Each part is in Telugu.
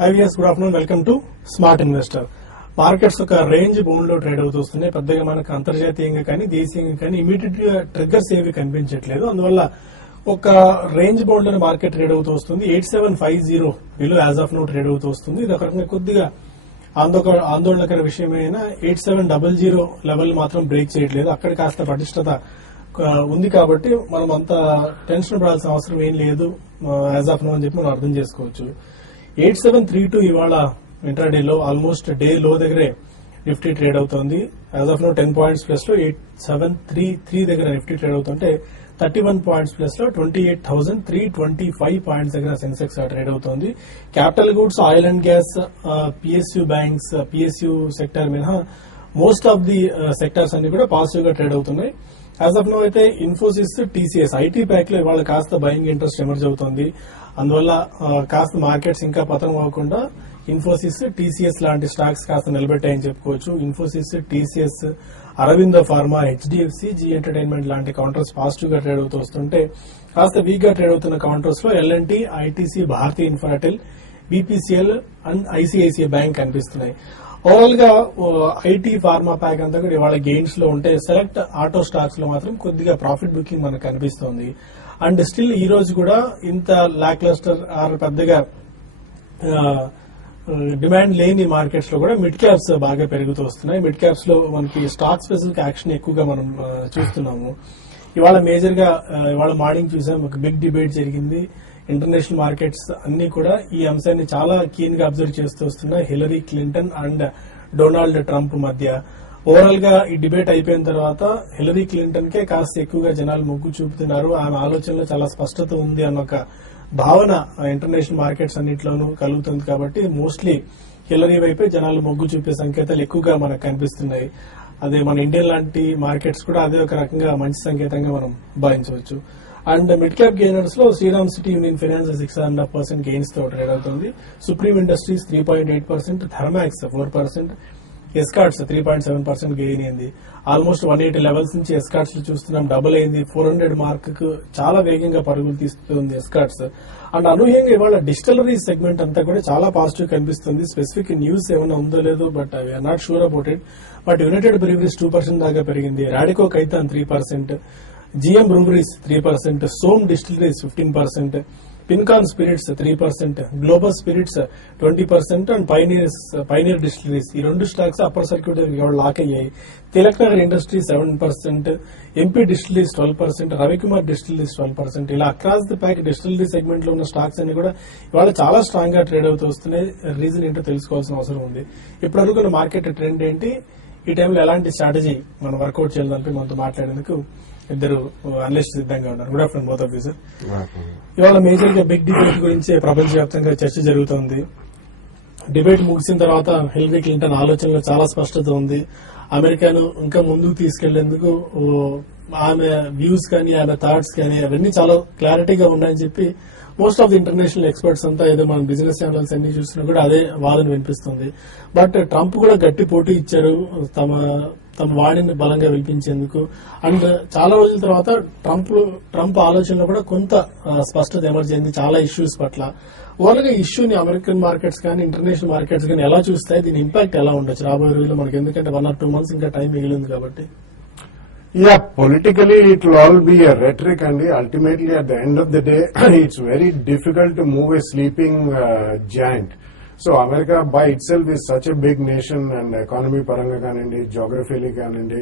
High weirs, good afternoon. Welcome to smart investor. Markets ఒక రేంజ్ బౌండ్ లో ట్రేడ్ అవుతూస్తున్నాయి. పెద్దగా మనకు అంతర్జాతీయంగా కానీ దేశీయంగా కానీ ఇమీడియట్ గా ట్రిగ్గర్స్ ఏవి కనిపించట్లేదు. అందువల్ల ఒక రేంజ్ బౌండ్ లో మార్కెట్ ట్రేడ్ అవుతూ వస్తుంది. 8750 below as of now trade అవుతూ వస్తుంది. ఇది ఒక రకంగా కొద్దిగా ఆందోళనకర విషయమైన 8700 లెవెల్ మాత్రం బ్రేక్ చేయట్లేదు. అక్కడ కాస్త పటిష్టత ఉంది కాబట్టి మనం అంత టెన్షన్ పడాల్సిన అవసరం ఏం లేదు యాజ్ ఆఫ్ నో అని చెప్పి మనం అర్థం చేసుకోవచ్చు. 8732 ఇవాళ ఇంట్రాడేలో ఆల్మోస్ట్ డే లో దగ్గరే నిఫ్టీ ట్రేడ్ అవుతోంది. As of now 10 points plus లో 8733 దగ్గర నిఫ్టీ ట్రేడ్ అవుతుంటే 31 పాయింట్స్ ప్లస్ లో 28,325 పాయింట్స్ దగ్గర సెన్సెక్స్ ట్రేడ్ అవుతోంది. Capital goods, oil and gas, PSU banks, PSU sector మినహా మోస్ట్ ఆఫ్ ది సెక్టర్స్ అన్ని కూడా పాజిటివ్ గా ట్రేడ్ అవుతున్నాయి. యాజ్ ఆఫ్ నో అయితే ఇన్ఫోసిస్, టీసీఎస్, ఐటీ ప్యాక్ లో ఇవాళ కాస్త బయింగ్ ఇంట్రెస్ట్ ఎమర్జ్ అవుతోంది. అందువల్ల కాస్త మార్కెట్స్ ఇంకా పతనం అవ్వకుండా ఇన్ఫోసిస్, టీసీఎస్ లాంటి స్టాక్స్ కాస్త నిలబెట్టాయని చెప్పుకోవచ్చు. Infosys, TCS, Aurobindo pharma, HDFC, Zee entertainment లాంటి కౌంటర్స్ పాజిటివ్ గా ట్రేడ్ అవుతూ వస్తుంటే కాస్త వీక్ గా ట్రేడ్ అవుతున్న కౌంటర్స్ లో LNT, ITC, Bharti Infratel, BPCL and ICICI bank కనిపిస్తున్నాయి. ఓవరాల్ గా ఐటీ ఫార్మా ప్యాక్ అంతా కూడా ఇవాళ గెయిన్స్ లో ఉంటే సెలెక్ట్ ఆటో స్టాక్స్ లో మాత్రం కొద్దిగా ప్రాఫిట్ బుకింగ్ మనకు కనిపిస్తోంది. అండ్ స్టిల్ ఈ రోజు కూడా ఇంత లాక్ లస్టర్ ఆర్ పెద్దగా డిమాండ్ లేని మార్కెట్స్ లో కూడా మిడ్ క్యాప్స్ బాగా పెరుగుతూ వస్తున్నాయి. మిడ్ క్యాప్స్ లో మనకి స్టాక్ స్పెసిఫిక్ యాక్షన్ ఎక్కువగా మనం చూస్తున్నాము. ఇవాళ మేజర్ గా ఇవాళ మార్నింగ్ చూసాం, ఒక బిగ్ డిబేట్ జరిగింది. ఇంటర్నేషనల్ మార్కెట్స్ అన్ని కూడా ఈ అంశాన్ని చాలా కీన్ గా అబ్జర్వ్ చేస్తూ వస్తున్నాయి. Hillary Clinton and Donald Trump మధ్య ఓవరాల్ గా ఈ డిబేట్ అయిపోయిన తర్వాత హిలరీ క్లింటన్ కే కాస్త ఎక్కువగా జనాలు మొగ్గు చూపుతున్నారు. ఆమె ఆలోచనలో చాలా స్పష్టత ఉంది అన్న ఒక భావన ఇంటర్నేషనల్ మార్కెట్స్ అన్నింటిలోనూ కలుగుతుంది. కాబట్టి మోస్ట్లీ హిలరీ వైపే జనాలు మొగ్గు చూపే సంకేతాలు ఎక్కువగా మనకు కనిపిస్తున్నాయి. అదే మన ఇండియన్ లాంటి మార్కెట్స్ కూడా అదే ఒక రకంగా మంచి సంకేతంగా మనం భావించవచ్చు. అండ్ మిడ్ క్యాప్ గెయినర్స్ లో Shriram City Union Finance 6.5% gains తో ట్రేడ్ అవుతుంది. Supreme Industries 3.8%, Thermax 4%, Escorts 3.7% gain అయింది. ఆల్మోస్ట్ 180 లెవెల్స్ నుంచి ఎస్కార్ట్స్ చూస్తున్నాం, డబుల్ అయింది. 400 మార్క్ కు చాలా వేగంగా పరుగులు తీస్తుంది ఎస్కార్ట్స్. అండ్ అనూహ్యంగా ఇవాళ డిస్టిలరీ సెగ్మెంట్ అంతా కూడా చాలా పాజిటివ్ కనిపిస్తుంది. స్పెసిఫిక్ న్యూస్ ఏమైనా ఉందో లేదో, but I are not sure about it. But United Breweries 2% దాకా పెరిగింది. Radico Khaitan 3%, GM breweries 3%, Som distilleries 15%, Pincon spirits 3%, global spirits 20% and pioneer distilleries ఈ రెండు స్టాక్స్ అప్పర్ సర్క్యూట్ లాక్ అయ్యాయి. Tilak Nagar industry 7%, MP distilleries 12%, Ravikumar distilleries 12%. ఇలా across the pack distillery segment లో ఉన్న స్టాక్స్ అన్ని కూడా ఇవాళ చాలా స్ట్రాంగ్ గా ట్రేడ్ అవుతూ వస్తున్నాయి. రీజన్ ఏంటో తెలుసుకోవాల్సిన అవసరం ఉంది. ఇప్పటివరకు మార్కెట్ ట్రెండ్ ఏంటి, ఈ టైంలో ఎలాంటి స్ట్రాటజీ మనం వర్కౌట్ చేయాలంటే మనతో మాట్లాడేందుకు ఇద్దరు అనలిస్ట్ సిద్ధంగా ఉన్నారు. Good afternoon both of you sir. ఇవాళ మేజర్ గా బిగ్ డిబేట్ గురించి ప్రపంచవ్యాప్తంగా చర్చ జరుగుతోంది. డిబేట్ ముగిసిన తర్వాత హిలరీ క్లింటన్ ఆలోచనలో చాలా స్పష్టత ఉంది. అమెరికాను ఇంకా ముందుకు తీసుకెళ్లేందుకు ఆమె వ్యూస్ కానీ ఆమె థాట్స్ కానీ అవన్నీ చాలా క్లారిటీగా ఉన్నాయని చెప్పి most of the international experts అంతా ఏదో మనం బిజినెస్ ఛానల్స్ అన్ని చూసినా కూడా అదే వాదన వినిపిస్తుంది. బట్ ట్రంప్ కూడా గట్టి పోటీ ఇచ్చారు తమ వాణిని బలంగా వినిపించేందుకు. అండ్ చాలా రోజుల తర్వాత ట్రంప్ ఆలోచనలో కూడా కొంత స్పష్టత ఎమర్జ్ అయింది చాలా ఇష్యూస్ పట్ల. ఓవర్గా ఇష్యూని అమెరికన్ మార్కెట్స్ కానీ ఇంటర్నేషనల్ మార్కెట్స్ కానీ ఎలా చూస్తాయి, దీని ఇంపాక్ట్ ఎలా ఉండొచ్చు రాబోయే రోజుల్లో మనకి, ఎందుకంటే 1 or 2 months ఇంకా టైం మిగిలింది కాబట్టి. Yeah, politically it will all be a rhetoric, and ultimately at the end of the day it's very difficult to move a sleeping giant. So America by itself is such a big nation, and economy paranga kanandi, geographically kanandi,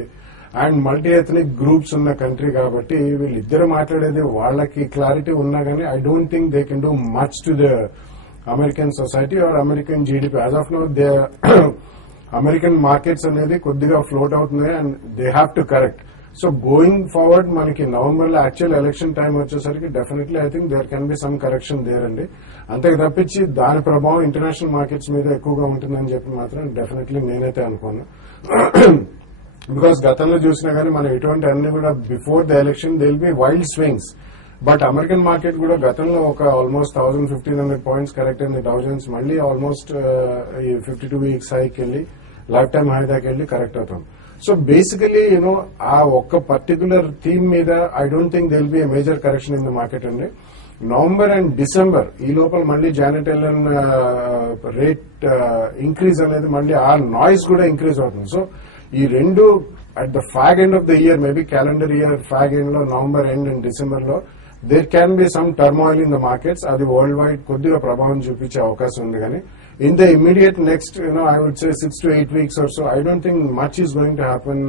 and multi-ethnic groups ఉన్న కంట్రీ కాబట్టి వీళ్ళిద్దరు మాట్లాడేది వాళ్ళకి క్లారిటీ ఉన్నా కానీ I don't think they can do much to the American society or American GDP. As of now the American markets అనేది కొద్దిగా ఫ్లోట్ అవుతున్నాయి and they have to correct. So going forward మనకి నవంబర్ లో యాక్చువల్ ఎలక్షన్ టైం వచ్చేసరికి definitely I think there can be some correction there అండి. అంతకు తప్పించి దాని ప్రభావం ఇంటర్నేషనల్ మార్కెట్స్ మీద ఎక్కువగా ఉంటుందని చెప్పి మాత్రం డెఫినెట్లీ నేనైతే అనుకోను. బికాస్ గతంలో చూసినా కానీ మనం ఇటువంటి అన్ని కూడా before the election they will be wild swings. But American market కూడా గతంలో ఒక ఆల్మోస్ట్ 1,500 పాయింట్స్ కరెక్ట్ అయింది. డౌ జోన్స్ మళ్ళీ ఆల్మోస్ట్ 52 వీక్స్ హైకి వెళ్లి లైఫ్ టైమ్ హై దాకా వెళ్లి కరెక్ట్ అవుతాం. సో బేసికలీ ఆ ఒక్క పర్టికులర్ థీమ్ మీద I don't think there'll be a major correction in the market అండి. నవంబర్ అండ్ డిసెంబర్ ఈ లోపల మళ్ళీ జానెట్ ఎలన్ రేట్ ఇంక్రీజ్ అనేది మళ్ళీ ఆ నాయిస్ కూడా ఇంక్రీజ్ అవుతుంది. సో ఈ రెండు at the fag end of the year, maybe calendar year fag end లో నవంబర్ ఎండ్ అండ్ డిసెంబర్ లో there can be some turmoil in the markets. అది వరల్డ్ వైడ్ కొద్దిగా ప్రభావం చూపించే అవకాశం ఉంది. కానీ in the immediate next I would say 6 to 8 weeks or so, I don't think much is going to happen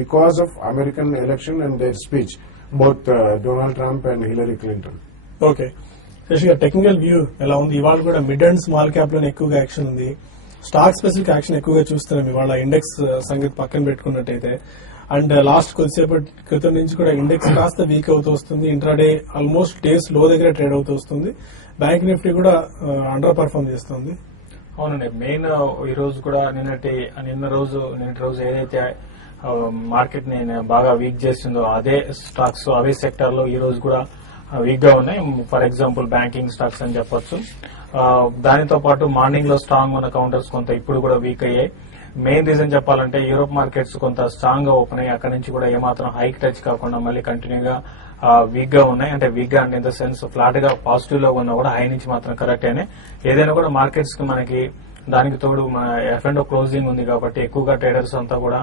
because of American election and their speech, both Donald Trump and Hillary Clinton. Okay, Shashi గారు టెక్నికల్ వ్యూ ఎలా ఉంది? ఇవాళ కూడా మిడ్ అండ్ స్మాల్ క్యాప్ లోనే ఎక్కువగా యాక్షన్ ఉంది. స్టాక్ స్పెసిఫిక్ యాక్షన్ ఎక్కువగా చూస్తున్నాం ఇవాళ ఇండెక్స్ సంగతి పక్కన పెట్టుకున్నట్టయితే. అండ్ లాస్ట్ కొద్దిసేపటి క్రితం నుంచి కూడా ఇండెక్స్ కాస్త వీక్ అవుతూ వస్తుంది. ఇంట్రాడే ఆల్మోస్ట్ డేస్ లో దగ్గర ట్రేడ్ అవుతూ వస్తుంది. బ్యాంక్ నిఫ్టీ కూడా అండర్ పర్ఫార్మ్ చేస్తుంది. అవునండి, మెయిన్ ఈ రోజు కూడా నిన్నటి రోజు ఏదైతే మార్కెట్ ని బాగా వీక్ చేసిందో అదే స్టాక్స్ అవే సెక్టర్ లో ఈ రోజు కూడా వీక్ గా ఉన్నాయి. ఫర్ ఎగ్జాంపుల్ బ్యాంకింగ్ స్టాక్స్ అని చెప్పొచ్చు. దానితో పాటు మార్నింగ్ లో స్ట్రాంగ్ ఉన్న కౌంటర్స్ కొంత ఇప్పుడు కూడా వీక్ అయ్యాయి. మెయిన్ రీజన్ చెప్పాలంటే యూరోప్ మార్కెట్స్ కొంత స్ట్రాంగ్ గా ఓపెన్ అయ్యి అక్కడి నుంచి కూడా ఏమాత్రం హైక్ టచ్ కాకుండా మళ్ళీ కంటిన్యూగా వీక్ గా ఉన్నాయి. అంటే వీక్ గా అంటే ఇన్ ద సెన్స్ ఫ్లాట్ గా పాజిటివ్ లో ఉన్నా కూడా హై నుంచి మాత్రం కరెక్ట్ అయినాయి. ఏదైనా కూడా మార్కెట్స్ కి మనకి దానికి తోడు మన F&O క్లోజింగ్ ఉంది కాబట్టి ఎక్కువగా ట్రేడర్స్ అంతా కూడా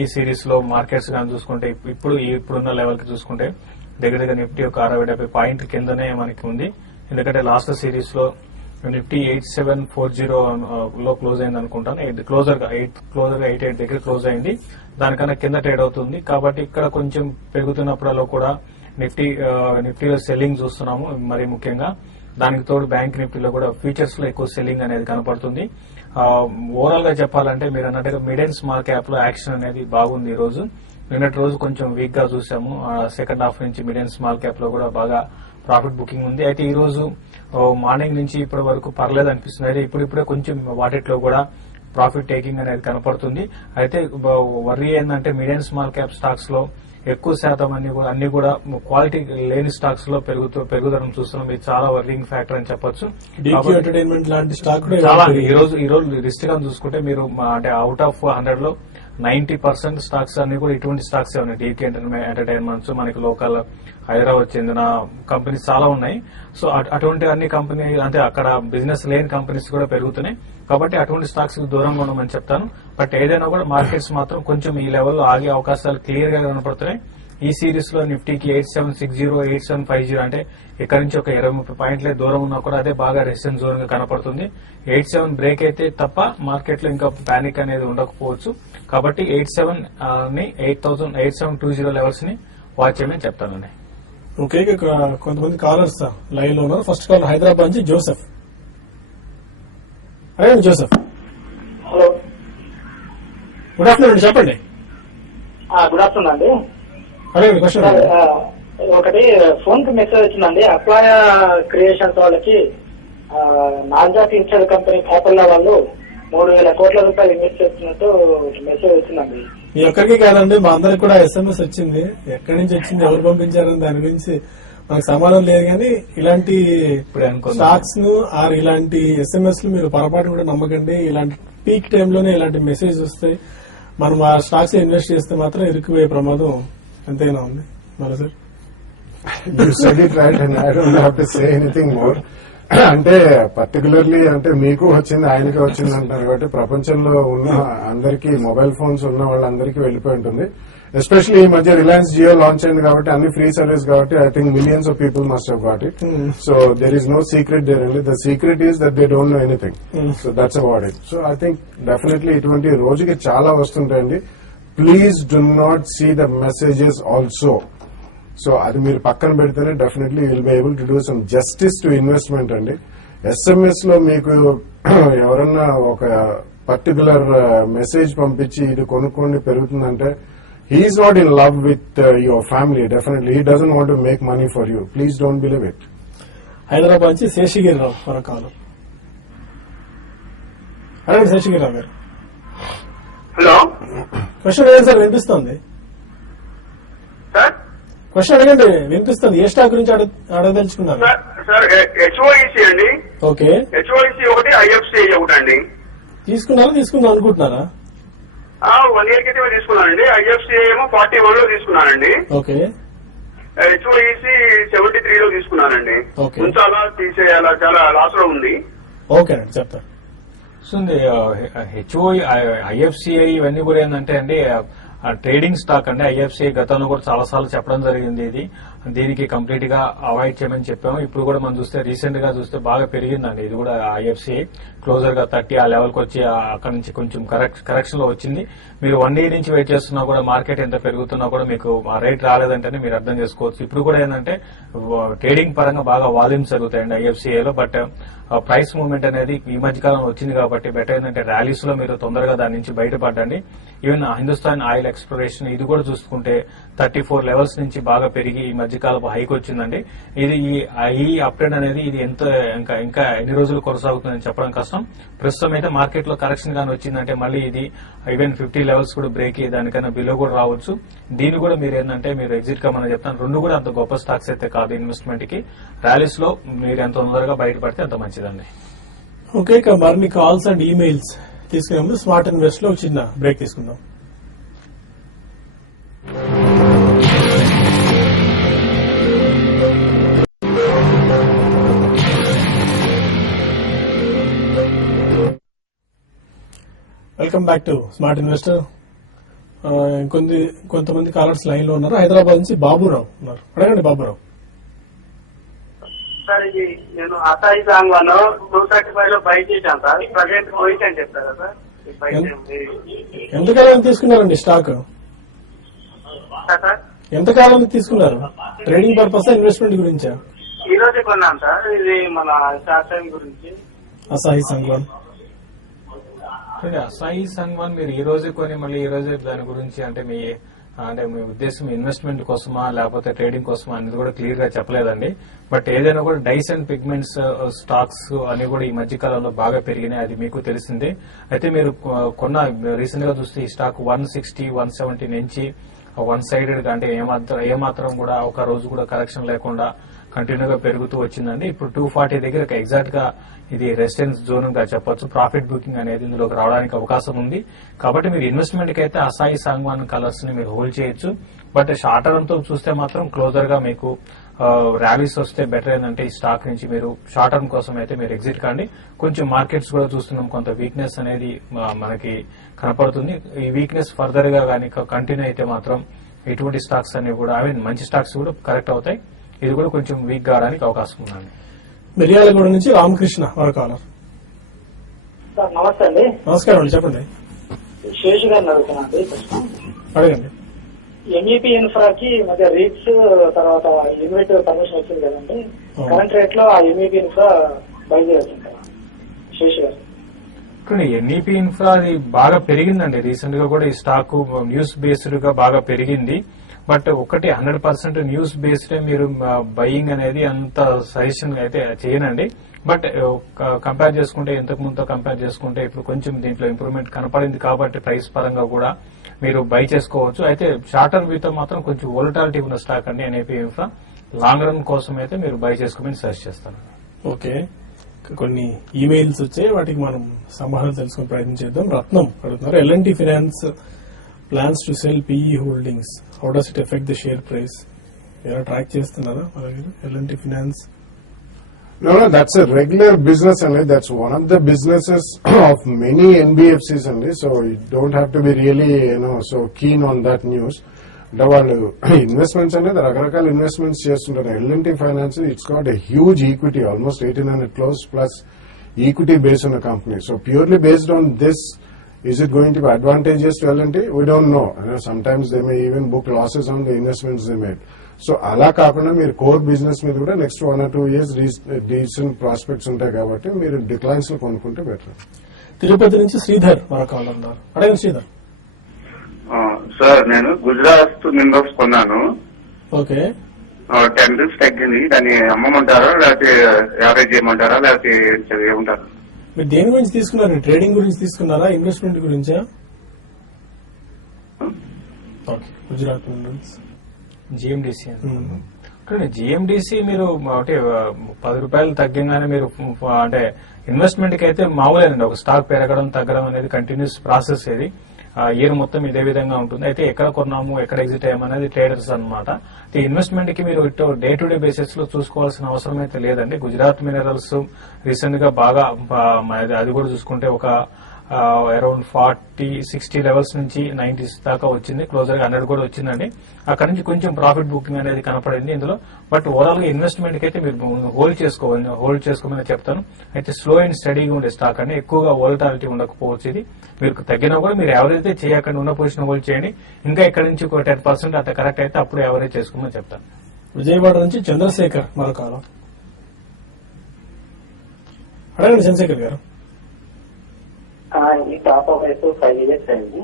ఈ సిరీస్ లో మార్కెట్స్ కానీ చూసుకుంటే ఇప్పుడున్న లెవెల్ కి చూసుకుంటే దగ్గర నిఫ్టీ ఒక 60-70 పాయింట్ కిందనే మనకి ఉంది. ఎందుకంటే లాస్ట్ సిరీస్ లో నిఫ్టీ 8740 లో క్లోజ్ అయింది అనుకుంటాను. క్లోజర్ గా 88 దగ్గర క్లోజ్ అయింది. దానికన్నా కింద ట్రేడ్ అవుతుంది. కాబట్టి ఇక్కడ కొంచెం పెరుగుతున్నప్పుడలో కూడా నిఫ్టీలో సెల్లింగ్ చూస్తున్నాము. మరి ముఖ్యంగా దానికి తోడు బ్యాంక్ నిఫ్టీలో కూడా ఫ్యూచర్స్ లో ఎక్కువ సెల్లింగ్ అనేది కనపడుతుంది. ఓవరాల్ గా చెప్పాలంటే మీరు అన్నట్టుగా మిడ్ అండ్ స్మాల్ క్యాప్ లో యాక్షన్ అనేది బాగుంది ఈ రోజు. నిన్నటి రోజు కొంచెం వీక్ గా చూసాము. సెకండ్ హాఫ్ నుంచి మిడ్ అండ్ స్మాల్ క్యాప్ లో కూడా బాగా ప్రాఫిట్ బుకింగ్ ఉంది. అయితే ఈ రోజు మార్నింగ్ నుంచి ఇప్పటి వరకు పర్లేదు అనిపిస్తుంది. అయితే ఇప్పుడిప్పుడే కొంచెం వాటిలో కూడా ప్రాఫిట్ టేకింగ్ అనేది కనపడుతుంది. అయితే వర్రీ ఏంటంటే mid and small cap stocks లో ఎక్కువ శాతం అన్ని కూడా క్వాలిటీ లేని స్టాక్స్ లో పెరుగుదనం చూస్తున్నాం. ఇది చాలా వర్రింగ్ ఫ్యాక్టర్ అని చెప్పొచ్చు. ఎంటర్టైన్మెంట్ లాంటి స్టాక్ చాలా ఈ రోజు లిస్ట్ గా చూసుకుంటే మీరు అంటే అవుట్ ఆఫ్ 100 లో 90% స్టాక్స్ అన్ని కూడా ఇటువంటి స్టాక్స్ ఉన్నాయి. డీకే ఎంటర్టైన్మెంట్స్, మనకి లోకల్ హైదరాబాద్ చెందిన కంపెనీస్ చాలా ఉన్నాయి. సో అటువంటి అన్ని కంపెనీ అంటే అక్కడ బిజినెస్ లేని కంపెనీస్ కూడా పెరుగుతున్నాయి. కాబట్టి అటువంటి స్టాక్స్ దూరంగా ఉండమని చెప్తాను. బట్ ఏదైనా కూడా మార్కెట్స్ మాత్రం కొంచెం ఈ లెవెల్లో ఆగే అవకాశాలు క్లియర్ గా కనపడుతున్నాయి. ఈ సిరీస్ లో నిఫ్టీకి 8760, 8750 అంటే ఇక్కడ నుంచి ఒక 20-30 పాయింట్లే దూరం ఉన్నా కూడా అదే బాగా రెసిస్టెన్స్ జోన్ గా కనపడుతుంది. 87 బ్రేక్ అయితే తప్ప మార్కెట్ లో ఇంకా పానిక్ అనేది ఉండకపోవచ్చు. కాబట్టి 87 ని 8720 లెవెల్స్ ని వాచ్ చేయమని చెప్తానండి. ఓకే, కొంతమంది కాలర్స్ లైవ్ లో ఉన్నారు. ఫస్ట్ కాల్ హైదరాబాద్ నుంచి జోసెఫ్. అదే జోసెఫ్, హలో, గుడ్ ఆఫ్టర్నూన్, చెప్పండి. గుడ్ ఆఫ్టర్నూన్ అండి. అడగండి క్వశ్చన్. ఒకటి ఫోన్ కి మెసేజ్ వచ్చిందండి. అప్లాయ క్రియేషన్స్ వాళ్ళకి నాస్డాక్ ఇన్సైడ్ కంపెనీ కాపల్లా వాళ్ళు 3000 కోట్ల రూపాయలు ఇన్వెస్ట్ చేస్తున్నట్టు మెసేజ్ వచ్చిందండి. మీ ఒక్కరికి కాదండి, మా అందరికి కూడా SMS వచ్చింది. ఎక్కడి నుంచి వచ్చింది, ఎవరు పంపించారని దాని గురించి మనకు సమాధానం లేదు. కానీ ఇలాంటి స్టాక్స్ ను ఇలాంటి SMS లు మీరు పొరపాటు కూడా నమ్మకండి. ఇలాంటి పీక్ టైంలోనే ఇలాంటి మెసేజ్ వస్తాయి. మనం ఆ స్టాక్స్ ఇన్వెస్ట్ చేస్తే మాత్రం ఇరుక్కుపోయే ప్రమాదం ఎంతైనా ఉంది. మళ్ళీ sir, You said it right and I don't have to say anything more. అంటే పర్టికులర్లీ అంటే మీకు వచ్చింది ఆయనకి వచ్చింది అంటారు కాబట్టి ప్రపంచంలో ఉన్న అందరికీ మొబైల్ ఫోన్స్ ఉన్న వాళ్ళందరికీ వెళ్ళిపోయి ఉంటుంది. ఎస్పెషల్లీ ఈ మధ్య రిలయన్స్ జియో లాంచ్ అయింది కాబట్టి అన్ని ఫ్రీ సర్వీస్ కాబట్టి I think millions of people must have got it. So there is no secret there only. The secret is that they don't know anything. So that's about it. So I think definitely ఇటువంటి రోజుకి చాలా వస్తుంటాయండి. Please do not see the messages also. So అది మీరు పక్కన పెడితేనే definitely will be able to do some justice to investment అండి. SMS లో మీకు ఎవరన్నా ఒక పర్టికులర్ మెసేజ్ పంపించి ఇది కొనుక్కోండి పెరుగుతుందంటే he is not in love with your family. Definitely he doesn't want to make money for you. Please don't believe it. Hyderabad నుంచి శేషగిరిరావు మరొకరు. అదే శేషగిరిరావు గారు, హలో, క్వశ్చన్ ఏం సార్ వినిపిస్తుంది? సార్ క్వశ్చన్ అడగండి, వినిపిస్తుంది. ఏ స్టాక్ గురించి అడగదలుచుకున్నారు? సార్ హెచ్ఓఈసీ అండి. ఓకే, హెచ్ఓఈసీ ఒకటి, IFCI ఒకటి అండి. తీసుకుందాం అనుకుంటున్నారా? 1 year క్రితమే తీసుకున్నానండి. IFCA ఏమో 41 లో తీసుకున్నానండి. ఓకే. HOEC 73 లో తీసుకున్నానండి. Okay. ఉంచాలా తీసేయాలా చాలా లాస్ లో ఉంది. ఓకే అండి, చెప్తాను. IFCI ఇవన్నీ కూడా ఏంటంటే అండి ట్రేడింగ్ స్టాక్ అండి. IFCI గతంలో కూడా చాలా సార్లు చెప్పడం జరిగింది. దీనికి కంప్లీట్ గా అవాయిడ్ చేయమని చెప్పాము. ఇప్పుడు కూడా మనం చూస్తే రీసెంట్ గా చూస్తే బాగా పెరిగిందండి. ఇది కూడా IFCI క్లోజర్ గా 30 ఆ లెవెల్ కి వచ్చి అక్కడ నుంచి కొంచెం కరెక్షన్ లో వచ్చింది. మీరు 1 year నుంచి వెయిట్ చేస్తున్నా కూడా మార్కెట్ ఎంత పెరుగుతున్నా కూడా మీకు ఆ రేట్ రాలేదంటేనే మీరు అర్థం చేసుకోవచ్చు. ఇప్పుడు కూడా ఏంటంటే ట్రేడింగ్ పరంగా బాగా వాల్యూమ్స్ జరుగుతాయండి IFCI లో. బట్ ప్రైస్ మూవ్మెంట్ అనేది ఈ మధ్య కాలంలో వచ్చింది కాబట్టి బెటర్ ఏంటంటే ర్యాలీస్ లో మీరు తొందరగా దాని నుంచి బయటపడండి. ఈవెన్ హిందుస్థాన్ ఆయిల్ ఎక్స్ప్లోరేషన్ ఇది కూడా చూసుకుంటే 34 లెవెల్స్ నుంచి బాగా పెరిగి ఈ మధ్య కాలపు హైక్ వచ్చిందండి. ఇది ఈ అప్ట్రెండ్ అనేది ఇది ఇంకా ఎన్ని రోజులు కొనసాగుతుందని చెప్పడం కష్టం. ప్రస్తుతం అయితే మార్కెట్ లో కరెక్షన్ గానీ వచ్చిందంటే మళ్ళీ ఇది ఈవెన్ 50 లెవెల్స్ కూడా బ్రేక్ అయ్యి దానికన్నా బిలో కూడా రావచ్చు. దీన్ని కూడా మీరు ఏంటంటే మీరు ఎగ్జిట్ కమ్మని చెప్తాను. రెండు కూడా అంత గొప్ప స్టాక్స్ అయితే కాదు ఇన్వెస్ట్మెంట్ కి. ర్యాలీస్ లో మీరు ఎంత తొందరగా బయటపడితే అంత మంచిదండి. ఓకే, ఇక మరిన్ని కాల్స్ అండ్ ఈమెయిల్స్ తీసుకునే ముందు స్మార్ట్ ఇన్వెస్ట్ లో చిన్న బ్రేక్ తీసుకుందాం. Welcome back to smart investor. కొంతమంది కాలర్స్ లైన్ లో ఉన్నారు. హైదరాబాద్ నుంచి బాబురావు ఉన్నారు. అడగండి బాబురావు. సార్ ఇది నేను అసాయి సాంగ్లో 235 లో బై చేశాను సార్. ప్రజెంట్ పోయిట్ అని చెప్తారా సార్? ఎంతకాలం తీసుకున్నారండి స్టాక్? సార్ ఎంతకాలం తీసుకున్నారు? ట్రేడింగ్ పర్పస్ ఇన్వెస్ట్మెంట్ గురించా? ఈ రోజే కొన్నాను సార్. ఇది మన షార్ట్ టైం గురించి. అసాయి సంగ్వాన్ అసాయి సంగ్వాన్ మీరు ఈ రోజే కొని మళ్ళీ ఈ రోజే దాని గురించి అంటే మీ ఉద్దేశం ఇన్వెస్ట్మెంట్ కోసమా లేకపోతే ట్రేడింగ్ కోసమా అనేది కూడా క్లియర్ గా చెప్పలేదండి. బట్ ఏదైనా కూడా డైస్ అండ్ పిగ్మెంట్స్ స్టాక్స్ అని కూడా ఈ మధ్య కాలంలో బాగా పెరిగినాయి. అది మీకు తెలిసిందే. అయితే మీరు కొన్న రీసెంట్ గా చూస్తే ఈ స్టాక్ 160, 170 నుంచి వన్ సైడెడ్ గా అంటే ఏమాత్రం కూడా ఒక రోజు కూడా కరెక్షన్ లేకుండా కంటిన్యూగా పెరుగుతూ వచ్చిందండి. ఇప్పుడు 240 దగ్గర ఎగ్జాక్ట్ గా ఇది రెసిడెన్స్ జోన్ గా చెప్పొచ్చు. ప్రాఫిట్ బుకింగ్ అనేది ఇందులోకి రావడానికి అవకాశం ఉంది. కాబట్టి మీరు ఇన్వెస్ట్మెంట్ కి అయితే అసాయి సాంగ్వాన్ కలర్స్ ని మీరు హోల్డ్ చేయొచ్చు. బట్ షార్ట్ టర్మ్ తో చూస్తే మాత్రం క్లోజర్ గా మీకు ర్యాలీస్ వస్తే బెటర్ ఏంటంటే ఈ స్టాక్ నుంచి మీరు షార్ట్ టర్మ్ కోసం అయితే మీరు ఎగ్జిట్ కాండి. కొంచెం మార్కెట్స్ కూడా చూస్తున్నాం కొంత వీక్నెస్ అనేది మనకి కనపడుతుంది. ఈ వీక్నెస్ ఫర్దర్ గా కానీ కంటిన్యూ అయితే మాత్రం ఎటువంటి స్టాక్స్ అనేవి కూడా మంచి స్టాక్స్ కూడా కరెక్ట్ అవుతాయి. ఇది కూడా కొంచెం వీక్ కావడానికి అవకాశం ఉందండి. మిర్యాలగూడ నుంచి రామకృష్ణ వారు కాలర్. సార్ నమస్తే అండి. నమస్కారం అండి, చెప్పండి. శేష్ గారిని అడుగుతున్నాండి. అడగండి. ఎంఈపీ ఇన్ఫ్రాకి మధ్య రీట్స్ తర్వాత లిమిట్ పర్మిషన్ వచ్చింది కదండి. కరెంట్ రేట్ లో ఆ ఎంఈపీ ఇన్ఫ్రా బై చేయొచ్చు కదా శేష్ గారు? ఎన్ఈపీ ఇన్ఫ్రా అది బాగా పెరిగిందండి. రీసెంట్ గా కూడా ఈ స్టాక్ న్యూస్ బేస్డ్ గా బాగా పెరిగింది. బట్ ఒకటి 100% న్యూస్ బేస్డ్ మీరు బయింగ్ అనేది అంత సజెషన్ అయితే చేయనండి. బట్ కంపేర్ చేసుకుంటే ఇంతకు ముందుతో కంపేర్ చేసుకుంటే ఇప్పుడు కొంచెం దీంట్లో ఇంప్రూవ్మెంట్ కనపడింది కాబట్టి ప్రైస్ పరంగా కూడా మీరు బై చేసుకోవచ్చు. అయితే షార్ట్ టర్మ్ వ్యూ తో మాత్రం కొంచెం వోలటాలిటీ ఉన్న స్టాక్ అండి ఎన్ఐపీ ఇన్ఫ్రా. లాంగ్ రన్ కోసం అయితే మీరు బై చేసుకోమని సజెస్ట్ చేస్తాను. ఓకే, కొన్ని ఈమెయిల్స్ వచ్చాయి, వాటికి మనం సమాధానం తెలుసుకునే ప్రయత్నం చేద్దాం. రత్నం అడుగుతున్నారు, L&T finance plans to sell PE holdings. How does it affect the share price? Era track చేస్తున్నారా L&T Finance? No, that's a regular business and that's one of the businesses of many NBFCs only. So you don't have to be really, so keen on that news. వాళ్ళు ఇన్వెస్ట్మెంట్స్ అనేది రకరకాల ఇన్వెస్ట్మెంట్స్ చేస్తుంటారు. L&T finance it's got a huge equity, almost 1800 crores plus equity based on a company. So purely based on this, is it going to be advantageous to L&T? We don't know. Sometimes they may even book losses on the investments they made. So అలా కాకుండా మీరు కోర్ బిజినెస్ మీద కూడా next 1 or 2 years decent prospects ఉంటాయి కాబట్టి మీరు డిక్లైన్స్ లో కొనుక్కుంటే బెటర్. తిరుపతి నుంచి శ్రీధర్ మరొక కాల్ ఉన్నారు. అడగండి శ్రీధర్. సార్ నేను గుజరాత్ మినరల్స్ కొన్నాను. ఓకే. 10 రూపీస్ తగ్గింది. దాన్ని అమ్మమంటారా లేకపోతే యావరేజ్ చేయమంటారా లేకపోతే ఏమంటారా? మీరు దేని గురించి తీసుకున్నారు? ట్రేడింగ్ గురించి తీసుకున్నారా, ఇన్వెస్ట్మెంట్ గురించా? Okay, Gujarat minerals GMDC. GMDC మీరు అంటే 10 రూపాయలు తగ్గగానే మీరు అంటే ఇన్వెస్ట్మెంట్ కి అయితే మామూలేనండి. ఒక స్టాక్ పెరగడం తగ్గడం అనేది కంటిన్యూస్ ప్రాసెస్. ఇది ఇయర్ మొత్తం ఇదే విధంగా ఉంటుంది. అయితే ఎక్కడ కొన్నాము ఎక్కడ ఎగ్జిట్ అయ్యామనేది ట్రేడర్స్ అన్నమాట. ఇన్వెస్ట్మెంట్ కి మీరు ఇటు డే టు డే బేసిస్ లో చూసుకోవాల్సిన అవసరం అయితే లేదండి. గుజరాత్ మినరల్స్ రీసెంట్ గా బాగా అది కూడా చూసుకుంటే ఒక అరౌండ్ 40-60 లెవెల్స్ నుంచి 90s దాకా వచ్చింది. క్లోజర్ గా 100 కూడా వచ్చిందండి. అక్కడ నుంచి కొంచెం ప్రాఫిట్ బుకింగ్ అనేది కనపడింది ఇందులో. బట్ ఓవరాల్ గా ఇన్వెస్ట్మెంట్ కి అయితే మీరు హోల్డ్ చేసుకోమని చెప్తాను. అయితే స్లో అండ్ స్టడీగా ఉండే స్టాక్ అండి. ఎక్కువగా వోలటాలిటీ ఉండకపోవచ్చు. ఇది మీరు తగ్గినా కూడా మీరు ఎవరైతే అయితే చేయకండి, ఉన్న పొజిషన్ హోల్డ్ చేయండి. ఇంకా ఇక్కడ నుంచి ఒక 10% అట్లా కరెక్ట్ అయితే అప్పుడు ఎవరైతే చేసుకోమని చెప్తాను. విజయవాడ నుంచి చంద్రశేఖర్ మరో కాలం. అడగండి చంద్రశేఖర్ గారు. ఈ టాప్ ఆఫ్ వయసు 5 years అయింది.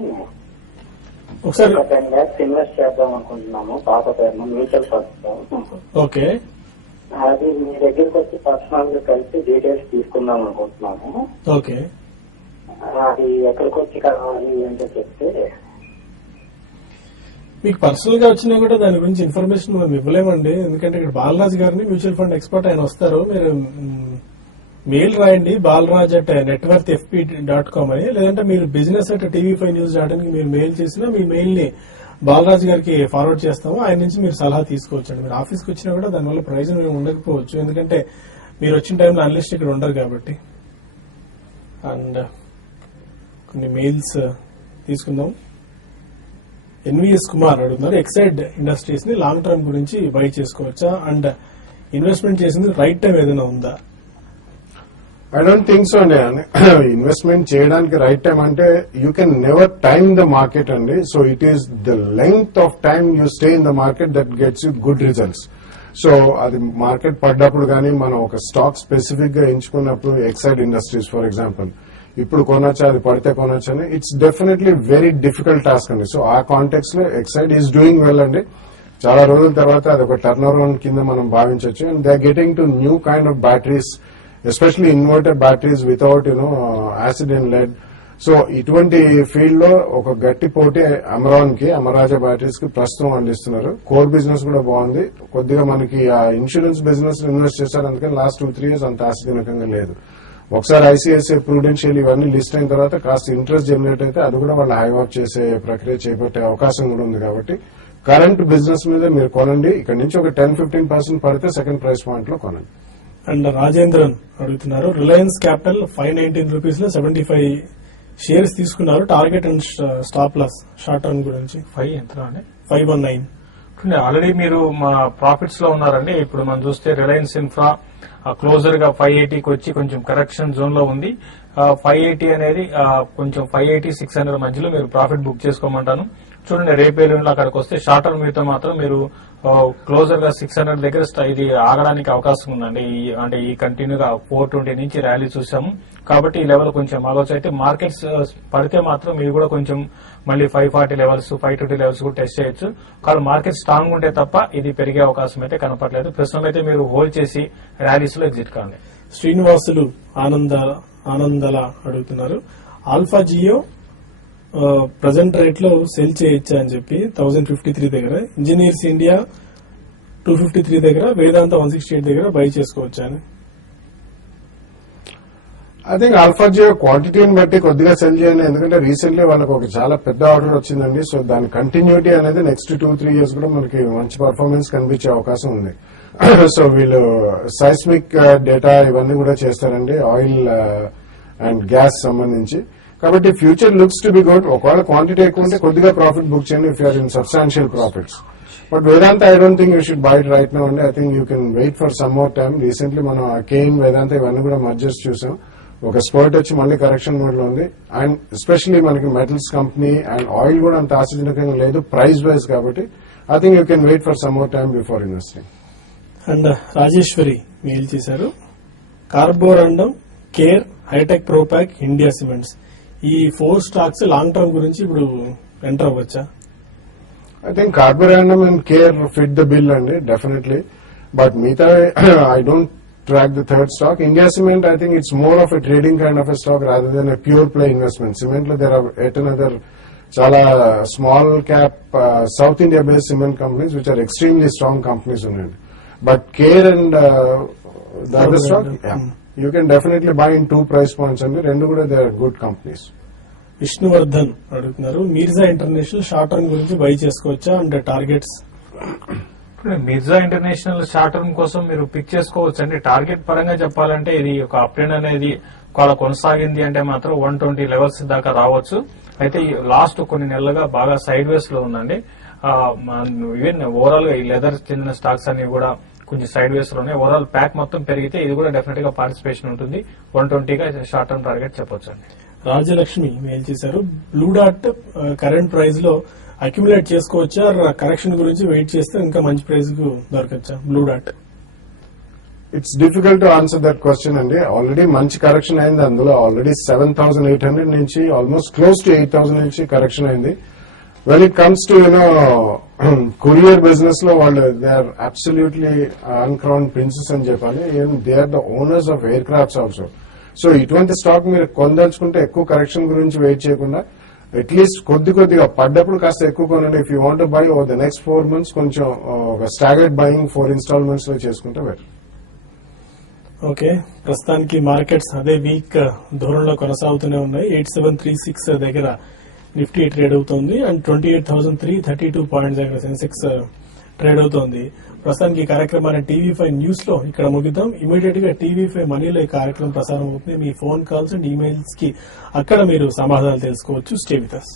ఒకసారి 10 lakhs ఇన్వెస్ట్ చేద్దాం అనుకుంటున్నాము పాత పేరు మ్యూచువల్ ఫండ్స్. ఓకే, అది మీ దగ్గరకు వచ్చి పర్సనల్ గా కలిసి డీటెయిల్స్ తీసుకుందాం అనుకుంటున్నాము. ఓకే. అది ఎక్కడికి వచ్చి కావాలి ఏంటో చెప్తే. మీకు పర్సనల్ గా వచ్చినా కూడా దాని గురించి ఇన్ఫర్మేషన్ మనం ఇవ్వలేమండి. ఎందుకంటే ఇక్కడ బాలరాజ్ గారిని మ్యూచువల్ ఫండ్ ఎక్స్పర్ట్ ఆయన వస్తారు. మీరు మెయిల్ రాయండి balraj@networthfp.com అని, లేదంటే మీరు business@tv5news.in కి మీరు మెయిల్ చేసినా మీ మెయిల్ ని బాలరాజ్ గారికి ఫార్వర్డ్ చేస్తాము. ఆయన నుంచి మీరు సలహా తీసుకోవచ్చండి. మీరు ఆఫీస్కి వచ్చినా కూడా దానివల్ల ప్రయోజనం ఏమి ఉండకపోవచ్చు, ఎందుకంటే మీరు వచ్చిన టైంలో అనలిస్ట్ ఇక్కడ ఉండరు కాబట్టి. అండ్ కొన్ని మెయిల్స్ తీసుకుందాం. ఎన్విఎస్ కుమార్ అడుగుతున్నారు, ఎక్సైడ్ ఇండస్ట్రీస్ ని లాంగ్ టర్మ్ గురించి బై చేసుకోవచ్చా అండ్ ఇన్వెస్ట్మెంట్ చేసింది రైట్ టైం ఏదైనా ఉందా? I don't think so అండి. ఇన్వెస్ట్మెంట్ చేయడానికి రైట్ టైం అంటే you can never time the market అండి. So it is the length of time you stay in the market that gets you good results. So అది మార్కెట్ పడ్డప్పుడు కానీ మనం ఒక స్టాక్ స్పెసిఫిక్ గా ఎంచుకున్నప్పుడు, ఎక్సైడ్ ఇండస్ట్రీస్ ఫర్ ఎగ్జాంపుల్, ఇప్పుడు కొనొచ్చా అది పడితే కొనొచ్చు అని it's definitely very difficult task అండి. సో ఆ కాంటెక్స్ లో ఎక్సైడ్ ఈస్ డూయింగ్ వెల్ అండి. చాలా రోజుల తర్వాత అది ఒక టర్న్ అరౌండ్ కింద మనం భావించవచ్చు. And they are getting to new kind of batteries, especially inverter batteries without acid and lead. So ఇటువంటి ఫీల్డ్ లో ఒక గట్టి పోటీ అమరాజా బ్యాటరీస్ కి ప్రస్తుతం అందిస్తున్నారు. కోర్ బిజినెస్ కూడా బాగుంది. కొద్దిగా మనకి ఆ ఇన్సూరెన్స్ బిజినెస్ ఇన్వెస్ట్ చేశారు, అందుకని లాస్ట్ 2-3 years అంత ఆశాజనకంగా లేదు. ఒకసారి ఐసిఐసిఐ ప్రుడెన్షియల్ ఇవన్నీ లిస్ట్ అయిన తర్వాత కాస్త ఇంట్రెస్ట్ జనరేట్ అయితే అది కూడా వాళ్ళు హై ఆఫ్ చేసే ప్రక్రియ చేపట్టే అవకాశం కూడా ఉంది. కాబట్టి కరెంట్ బిజినెస్ మీద మీరు కొనండి. ఇక్కడ నుంచి ఒక 10-15% పడితే సెకండ్ ప్రైస్ పాయింట్ లో కొనండి. అండ్ రాజేంద్రన్ అడుగుతున్నారు, రిలయన్స్ క్యాపిటల్ 519 రూపీస్ లో 75 షేర్స్ తీసుకున్నారు. Target and stop loss short term గురించి 519. ఆల్రెడీ మీరు మా ప్రాఫిట్స్ లో ఉన్నారండి. ఇప్పుడు మనం చూస్తే రిలయన్స్ ఇన్ఫ్రా క్లోజర్ గా 580కి వచ్చి కొంచెం కరెక్షన్ జోన్ లో ఉంది. 580 అనేది కొంచెం 580-600 మధ్యలో మీరు ప్రాఫిట్ బుక్ చేసుకోమంటాను. చూడండి రేపు ఎల్లుండి అక్కడికి వస్తే షార్ట్ టర్మ్ మీతో మాత్రం మీరు క్లోజర్ గా 600 దగ్గర ఇది ఆగడానికి అవకాశం ఉందండి. అంటే ఈ కంటిన్యూగా 420 నుంచి ర్యాలీ చూసాము కాబట్టి ఈ లెవెల్ కొంచెం ఆగొచ్చు. అయితే మార్కెట్స్ పడితే మాత్రం మీరు కూడా కొంచెం మళ్ళీ 540 లెవెల్స్ 520 లెవెల్స్ కూడా టెస్ట్ చేయొచ్చు. కానీ మార్కెట్ స్ట్రాంగ్ ఉంటే తప్ప ఇది పెరిగే అవకాశం అయితే కనపడలేదు. ప్రస్తుతం అయితే మీరు హోల్డ్ చేసి ర్యాలీస్ లో ఎగ్జిట్ కాండి. శ్రీనివాసులు ఆనందల అడుగుతున్నారు, ఆల్ఫా జియో ప్రజెంట్ రేట్ లో సెల్ చేయొచ్చా అని చెప్పి 1053 దగ్గర, ఇంజనీర్స్ ఇండియా 253 దగ్గర, వేదాంత 168 దగ్గర బై చేసుకోవచ్చా అని. ఐ థింక్ ఆల్ఫా జియో క్వాంటిటీని బట్టి కొద్దిగా సెల్ చేయండి. ఎందుకంటే రీసెంట్లీ వాళ్ళకి ఒక చాలా పెద్ద ఆర్డర్ వచ్చిందండి. సో దాని కంటిన్యూటీ అనేది నెక్స్ట్ 2-3 years కూడా మనకి మంచి పర్ఫార్మెన్స్ కనిపించే అవకాశం ఉంది. సో వీళ్ళు సైస్మిక్ డేటా ఇవన్నీ కూడా చేస్తారండి, ఆయిల్ అండ్ గ్యాస్ సంబంధించి. కాబట్టి future looks to be good. ఒకవేళ క్వాంటిటీ ఎక్కువ ఉంటే కొద్దిగా ప్రాఫిట్ బుక్ చేయండి if you're in substantial profits. But Vedanta I don't think you should buy it right now అండి. I think you can wait for some more time. Recently మనం కేయిన్ వేదాంత ఇవన్నీ కూడా మర్జర్స్ చూసాం. ఒక స్పర్ట్ వచ్చి మళ్ళీ కరెక్షన్ మోడ్ లో ఉంది. అండ్ ఎస్పెషల్లీ మనకి మెటల్స్ కంపెనీ అండ్ ఆయిల్ కూడా అంత ఆశాజనకంగా లేదు ప్రైస్ వైజ్. కాబట్టి I think you can wait for some more time before investing. And Rajeshwari mail చేశారు, Carborundum, CARE, Hitech, Propack, India Cements ఈ 4 స్టాక్స్ లాంగ్ టర్మ్ గురించి ఇప్పుడు ఎంటర్ అవ్వచ్చా? I think Carborundum and CARE fit the bill అండి డెఫినెట్లీ. బట్ మిగతా I don't track the third stock. India Cement, I think it's more of a trading kind of a stock rather than a pure play investment. Cement lo there are yet another chala small cap South India based cement companies which are extremely strong companies on it. But Care and the other stock, yeah, you can definitely buy in 2 price points and rendu kuda they are good companies. Vishnuvardhan అడుగుతున్నారు, మీర్జా ఇంటర్నేషనల్ షార్ట్ టర్మ్ గురించి బై చేసుకోవచ్చా అండ్ టార్గెట్స్? ఇప్పుడు మిర్జా ఇంటర్నేషనల్ షార్ట్ టర్మ్ కోసం మీరు పిక్ చేసుకోవచ్చు అండి. టార్గెట్ పరంగా చెప్పాలంటే ఇది ఒక అప్ ట్రెండ్ అనేది ఒకవేళ కొనసాగింది అంటే మాత్రం 120 లెవెల్స్ దాకా రావచ్చు. అయితే లాస్ట్ కొన్ని నెలలుగా బాగా సైడ్ వేస్ లో ఉందండి. ఈవెన్ ఓవరాల్ గా ఈ లెదర్ చెందిన స్టాక్స్ అన్ని కూడా కొంచెం సైడ్ వేస్ లో ఉన్నాయి. ఓవరాల్ ప్యాక్ మొత్తం పెరిగితే ఇది కూడా డెఫినెట్ గా పార్టిసిపేషన్ ఉంటుంది. 120 గా షార్ట్ టర్మ్ టార్గెట్ చెప్పొచ్చు అండి. రాజ్యలక్ష్మి మెయిల్ చేశారు, బ్లూ డాట్ కరెంట్ ప్రైస్ లో అక్యుములేట్ చేసుకోవచ్చా, కరెక్షన్ గురించి వెయిట్ చేస్తే ఇంకా మంచి ప్రైస్ కు దొరకచ్చా బ్లూ డాట్? It's difficult to answer that question అండి. ఆల్రెడీ మంచి కరెక్షన్ అయింది. అందులో ఆల్రెడీ 7,800 నుంచి ఆల్మోస్ట్ క్లోజ్ టు 8,000 నుంచి కరెక్షన్ అయింది. When it comes to courier business లో వాళ్ళు they are absolutely uncrowned princes అని చెప్పాలి. They are the owners of aircrafts also. So ఇటువంటి స్టాక్ మీరు కొనదలుచుకుంటే ఎక్కువ కరెక్షన్ గురించి వెయిట్ చేయకుండా అట్లీస్ట్ కొద్దిగా పడ్డప్పుడు కాస్త ఎక్కువ కొనండి. If you want buy over the next 4 months కొంచెం ఒక స్టాగర్డ్ బయింగ్ 4 installments లో చేసుకుంటే బెటర్. ఓకే, ప్రస్తుతానికి మార్కెట్స్ అదే వీక్ ధోరణిలో కొనసాగుతూనే ఉన్నాయి. 8736 దగ్గర నిఫ్టీ ట్రేడ్ అవుతోంది అండ్ 28,332 పాయింట్స్ దగ్గర సెన్సెక్స్ ట్రేడ్ అవుతోంది. ప్రస్తుతానికి ఈ కార్యక్రమాన్ని TV5 న్యూస్ లో ఇక్కడ ముగిద్దాం. ఇమీడియట్ గా TV5 మనీలో ఈ కార్యక్రమం ప్రసారం అవుతుంది. మీ ఫోన్ కాల్స్ అండ్ ఈమెయిల్స్ కి అక్కడ మీరు సమాధానాలు తెలుసుకోవచ్చు. Stay with us.